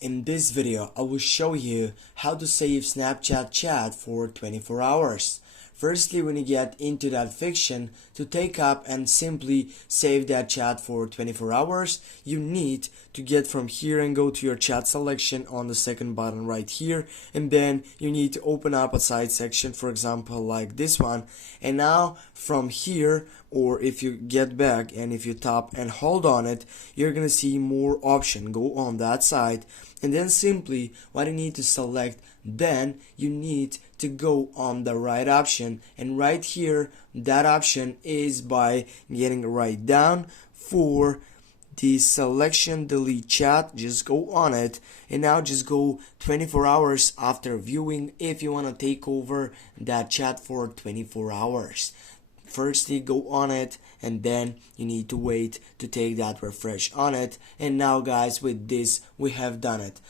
In this video, I will show you how to save Snapchat chat for 24 hours. Firstly, when you get into that fiction to take up and simply save that chat for 24 hours, you need to get from here and go to your chat selection on the second button right here, and then you need to open up a side section, for example like this one, and now from here, or if you get back and if you tap and hold on it, you're gonna see more option. Go on that side, and then simply what you need to select, then you need to go on the right option, and right here that option is by getting right down for the selection delete chat. Just go on it, and now just go 24 hours after viewing if you want to take over that chat for 24 hours. Firstly, go on it, and then you need to wait to take that refresh on it. And now guys, with this we have done it.